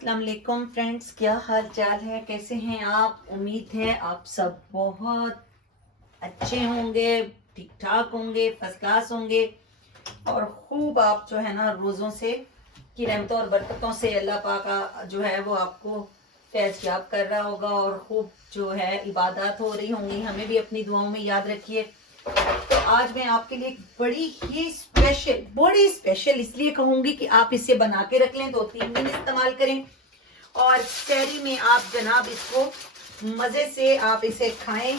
अस्सलाम वालेकुम फ्रेंड्स, क्या हाल चाल है, कैसे हैं आप। उम्मीद है आप सब बहुत अच्छे होंगे, ठीक ठाक होंगे, फर्स्ट क्लास होंगे और खूब आप जो है ना रोज़ों से की रहमतों और बरकतों से अल्लाह पाक का जो है वो आपको फैज़ याब कर रहा होगा और खूब जो है इबादत हो रही होंगी। हमें भी अपनी दुआओं में याद रखिए। तो आज मैं आपके लिए एक बड़ी स्पेशल इसलिए कहूंगी कि आप इसे बना के रख लें, 2-3 दिन इस्तेमाल करें और सहरी में आप जनाब इसको मजे से आप इसे खाएं।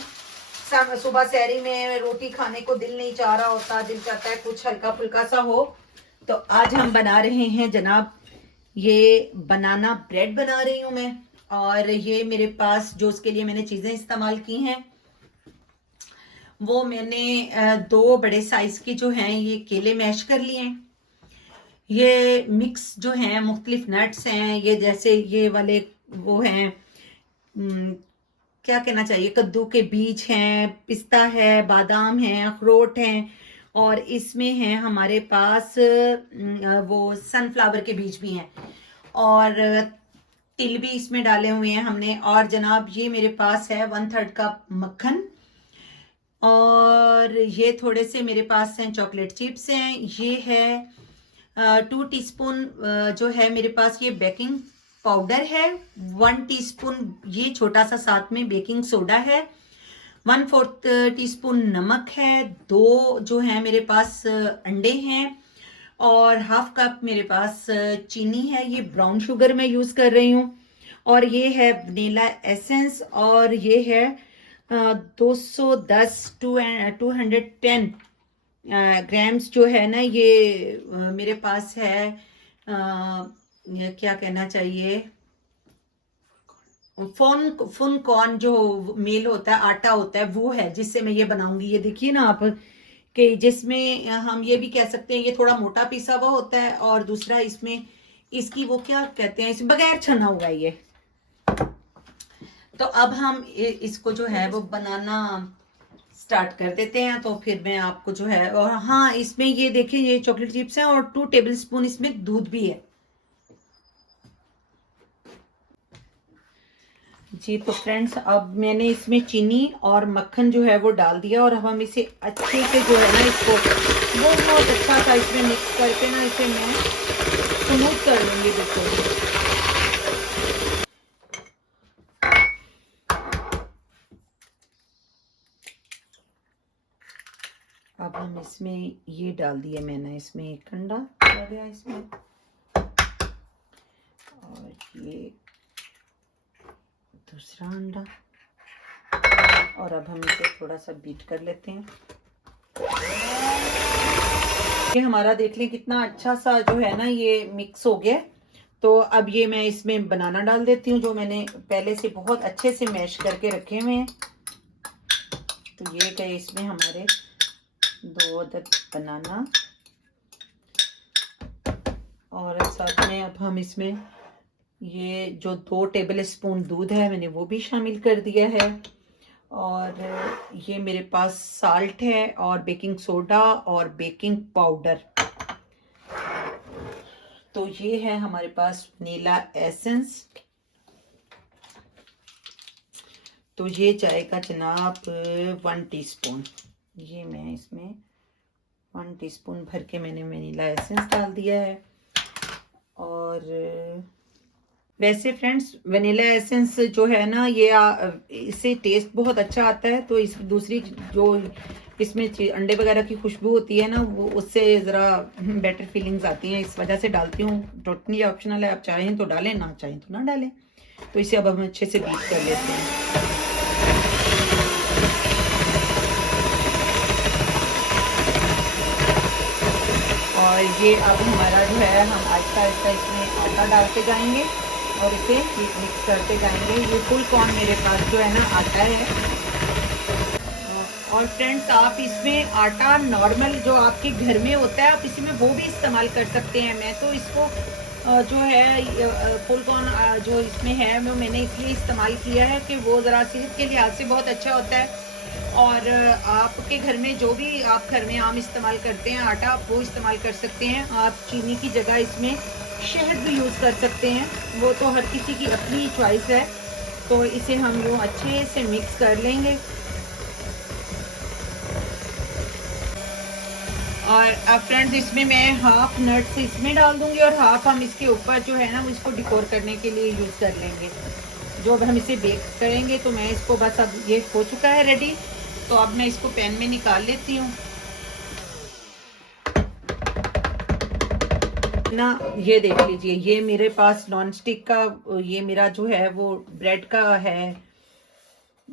सुबह सहरी में रोटी खाने को दिल नहीं चाह रहा होता, दिल चाहता है कुछ हल्का फुल्का सा हो। तो आज हम बना रहे हैं जनाब, ये बनाना ब्रेड बना रही हूं मैं। और ये मेरे पास जो उसके लिए मैंने चीजें इस्तेमाल की हैं वो मैंने 2 बड़े साइज की जो हैं ये केले मैश कर लिए हैं। ये मिक्स जो हैं मुख्तलिफ नट्स हैं, ये जैसे ये वाले वो हैं, क्या कहना चाहिए, कद्दू के बीज हैं, पिस्ता है, बादाम हैं, अखरोट हैं और इसमें है हमारे पास वो सनफ्लावर के बीज भी हैं और तिल भी इसमें डाले हुए हैं हमने। और जनाब ये मेरे पास है 1/3 कप मक्खन और ये थोड़े से मेरे पास हैं चॉकलेट चिप्स हैं। ये है 2 टीस्पून जो है मेरे पास ये बेकिंग पाउडर है, 1 टीस्पून ये छोटा सा साथ में बेकिंग सोडा है, 1/4 टीस्पून नमक है, 2 जो है मेरे पास अंडे हैं और 1/2 कप मेरे पास चीनी है। ये ब्राउन शुगर मैं यूज कर रही हूँ और ये है वनीला एसेंस और ये है 210 ग्राम्स जो है ना ये मेरे पास है। क्या कहना चाहिए, फुन कॉर्न जो मेल होता है, आटा होता है, वो है जिससे मैं ये बनाऊंगी। ये देखिए ना आप कि जिसमें हम ये भी कह सकते हैं ये थोड़ा मोटा पिसा हुआ होता है और दूसरा इसमें इसकी वो क्या कहते हैं, इसमें बगैर छना हुआ है ये। तो अब हम इसको जो है वो बनाना स्टार्ट कर देते हैं। तो फिर मैं आपको जो है, और हाँ इसमें ये देखिए ये चॉकलेट चिप्स हैं और 2 टेबलस्पून इसमें दूध भी है जी। तो फ्रेंड्स अब मैंने इसमें चीनी और मक्खन जो है वो डाल दिया और अब हम इसे अच्छे से जो है ना इसको बहुत अच्छा सा इसमें मिक्स करके ना इसे मैं स्मूथ कर लूंगी बिल्कुल। अब हम इसमें ये डाल दिया मैंने, इसमें एक अंडा आ गया इसमें और ये दूसरा अंडा और अब हम इसे थोड़ा सा बीट कर लेते हैं। ये हमारा देख लें कितना अच्छा सा जो है ना ये मिक्स हो गया। तो अब ये मैं इसमें बनाना डाल देती हूँ जो मैंने पहले से बहुत अच्छे से मैश करके रखे हुए हैं। तो ये गए इसमें हमारे 2 अदद बनाना और साथ में अब हम इसमें ये जो 2 टेबल स्पून दूध है मैंने वो भी शामिल कर दिया है और ये मेरे पास साल्ट है और बेकिंग सोडा और बेकिंग पाउडर। तो ये है हमारे पास वनीला एसेंस। तो ये जाएगा जनाब 1 टीस्पून। ये मैं इसमें 1 टीस्पून भर के मैंने वनीला एसेंस डाल दिया है। और वैसे फ्रेंड्स वनीला एसेंस जो है ना ये इससे टेस्ट बहुत अच्छा आता है। तो इस दूसरी जो इसमें अंडे वगैरह की खुशबू होती है ना वो उससे ज़रा बेटर फीलिंग्स आती हैं, इस वजह से डालती हूँ। टोटली ऑप्शनल है, आप चाहें तो डालें, ना चाहें तो ना डालें। तो इसे अब हम अच्छे से बीट कर लेते हैं। और ये अब हमारा जो है हम आहिस्ता आहिस्ता इसमें आटा डालते जाएंगे और इसे मिक्स करते जाएंगे। ये फुल कॉर्न मेरे पास जो है ना आटा है। और फ्रेंड्स आप इसमें आटा नॉर्मल जो आपके घर में होता है आप इसमें वो भी इस्तेमाल कर सकते हैं। मैं तो इसको जो है फुल कॉर्न जो इसमें है वो मैंने इसलिए इस्तेमाल किया है कि वो ज़रा सेहत के लिहाज से बहुत अच्छा होता है। और आपके घर में जो भी आप घर में आम इस्तेमाल करते हैं आटा, आप वो इस्तेमाल कर सकते हैं। आप चीनी की जगह इसमें शहद भी यूज़ कर सकते हैं, वो तो हर किसी की अपनी चॉइस है। तो इसे हम यूँ अच्छे से मिक्स कर लेंगे। और अब फ्रेंड्स इसमें मैं हाफ नट्स इसमें डाल दूंगी और हाफ हम इसके ऊपर जो है ना वो इसको डिकोर करने के लिए यूज़ कर लेंगे। जो अब हम इसे बेक करेंगे तो मैं इसको बस, अब ये हो चुका है रेडी, तो अब मैं इसको पैन में निकाल लेती हूँ ना। ये देख लीजिए, ये मेरे पास नॉन स्टिक का, ये मेरा जो है वो ब्रेड का है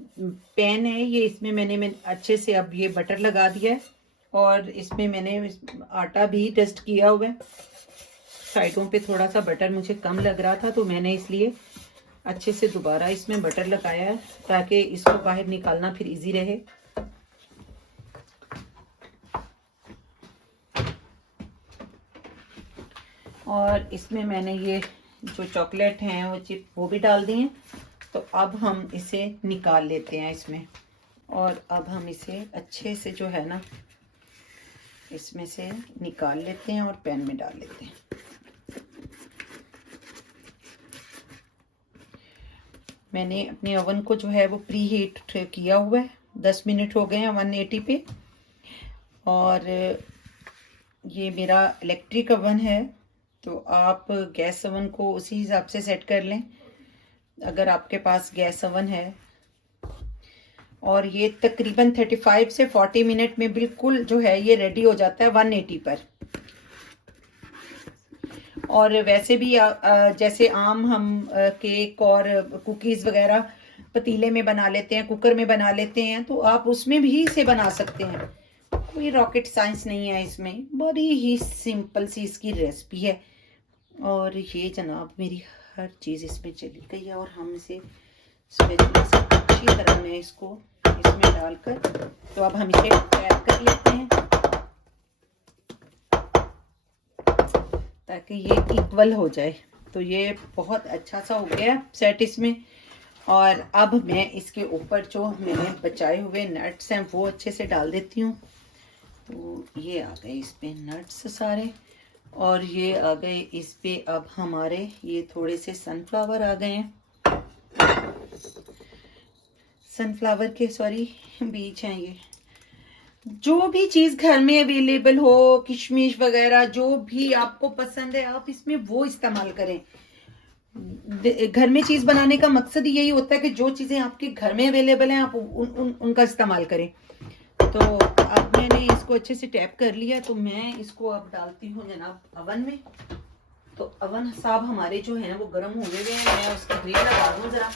पैन है ये। इसमें मैंने अच्छे से अब ये बटर लगा दिया है और इसमें मैंने आटा भी डस्ट किया हुआ है। साइडों पे थोड़ा सा बटर मुझे कम लग रहा था तो मैंने इसलिए अच्छे से दोबारा इसमें बटर लगाया है ताकि इसको बाहर निकालना फिर इजी रहे। और इसमें मैंने ये जो चॉकलेट हैं वो चिप वो भी डाल दिए हैं। तो अब हम इसे निकाल लेते हैं इसमें, और अब हम इसे अच्छे से जो है ना इसमें से निकाल लेते हैं और पैन में डाल लेते हैं। मैंने अपने ओवन को जो है वो प्री हीट किया हुआ है, 10 मिनट हो गए हैं 180 पे। और ये मेरा इलेक्ट्रिक ओवन है, तो आप गैस ओवन को उसी हिसाब से सेट कर लें अगर आपके पास गैस ओवन है। और ये तकरीबन 35 से 40 मिनट में बिल्कुल जो है ये रेडी हो जाता है 180 पर। और वैसे भी जैसे आम हम केक और कुकीज़ वगैरह पतीले में बना लेते हैं, कुकर में बना लेते हैं, तो आप उसमें भी इसे बना सकते हैं। कोई रॉकेट साइंस नहीं है इसमें, बड़ी ही सिंपल सी इसकी रेसिपी है। और ये जनाब मेरी हर चीज़ इसमें चली गई है और हम इसे स्पैचुला से अच्छी तरह में इसको इसमें डालकर, तो अब हम इसे टैप कर लेते हैं ताकि ये इक्वल हो जाए। तो ये बहुत अच्छा सा हो गया सेट इसमें। और अब मैं इसके ऊपर जो मैंने बचाए हुए नट्स हैं वो अच्छे से डाल देती हूँ। तो ये आ गए इस पे नट्स सारे, और ये आ गए इस पे अब हमारे ये थोड़े से सनफ्लावर आ गए हैं, सनफ्लावर के सॉरी बीज हैं ये। जो भी चीज़ घर में अवेलेबल हो, किशमिश वगैरह जो भी आपको पसंद है आप इसमें वो इस्तेमाल करें। घर में चीज़ बनाने का मकसद यही होता है कि जो चीज़ें आपके घर में अवेलेबल हैं आप उनका इस्तेमाल करें। तो अब मैंने इसको अच्छे से टैप कर लिया, तो मैं इसको अब डालती हूँ जनाब अवन में। तो अवन साहब हमारे जो हैं वो गर्म हो गए हैं, मैं उसकी ग्रिल लगा दूँ ज़रा।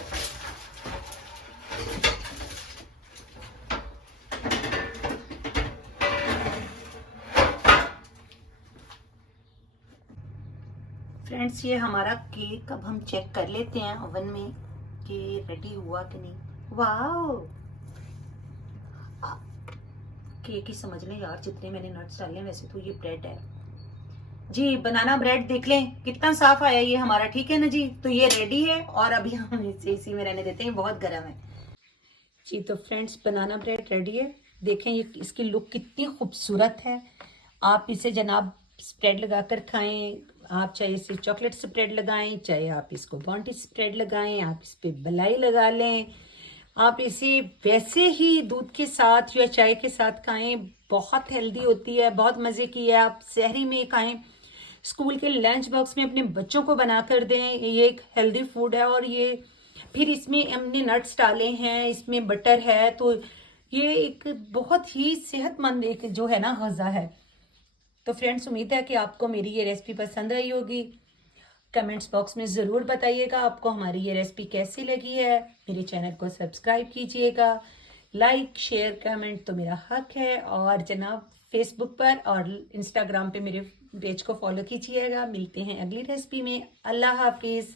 फ्रेंड्स ये हमारा केक अब हम चेक कर लेते हैं ओवन में कि रेडी हुआ कि नहीं। वाह, केक ही समझ लें यार, जितने मैंने नट्स डाले हैं। वैसे तो ये ब्रेड है जी, बनाना ब्रेड, देख लें कितना साफ आया ये हमारा, ठीक है ना जी। तो ये रेडी है और अभी हम इसे इसी में रहने देते हैं, बहुत गर्म है जी। तो फ्रेंड्स बनाना ब्रेड रेडी है, देखें ये इसकी लुक कितनी खूबसूरत है। आप इसे जनाब स्प्रेड लगाकर खाएं, आप चाहे इसे चॉकलेट स्प्रेड लगाएं, चाहे आप इसको बॉन्टी स्प्रेड लगाएं, आप इस पर मलाई लगा लें, आप इसे वैसे ही दूध के साथ या चाय के साथ खाएं, बहुत हेल्दी होती है, बहुत मज़े की है। आप सहरी में खाएं, स्कूल के लंच बॉक्स में अपने बच्चों को बना कर दें, ये एक हेल्दी फूड है। और ये फिर इसमें हमने नट्स डाले हैं, इसमें बटर है, तो ये एक बहुत ही सेहतमंद एक जो है ना ग़ज़ा है। तो फ्रेंड्स उम्मीद है कि आपको मेरी ये रेसिपी पसंद आई होगी। कमेंट्स बॉक्स में ज़रूर बताइएगा आपको हमारी ये रेसिपी कैसी लगी है। मेरे चैनल को सब्सक्राइब कीजिएगा, लाइक शेयर कमेंट तो मेरा हक है। और जनाब फेसबुक पर और इंस्टाग्राम पे मेरे पेज को फॉलो कीजिएगा। मिलते हैं अगली रेसिपी में। अल्लाह हाफिज़।